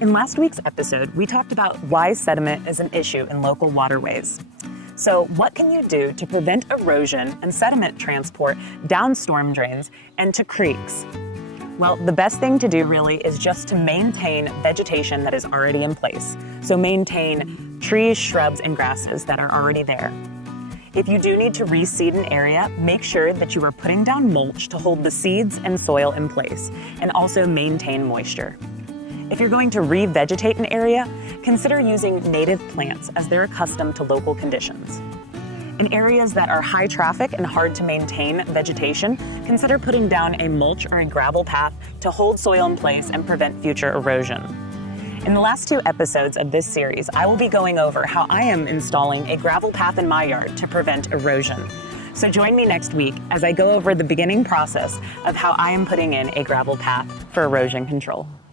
In last week's episode, we talked about why sediment is an issue in local waterways. So what can you do to prevent erosion and sediment transport down storm drains and to creeks? Well, the best thing to do really is just to maintain vegetation that is already in place. So maintain trees, shrubs, and grasses that are already there. If you do need to reseed an area, make sure that you are putting down mulch to hold the seeds and soil in place, and also maintain moisture. If you're going to revegetate an area, consider using native plants as they're accustomed to local conditions. In areas that are high traffic and hard to maintain vegetation, consider putting down a mulch or a gravel path to hold soil in place and prevent future erosion. In the last 2 episodes of this series, I will be going over how I am installing a gravel path in my yard to prevent erosion. So join me next week as I go over the beginning process of how I am putting in a gravel path for erosion control.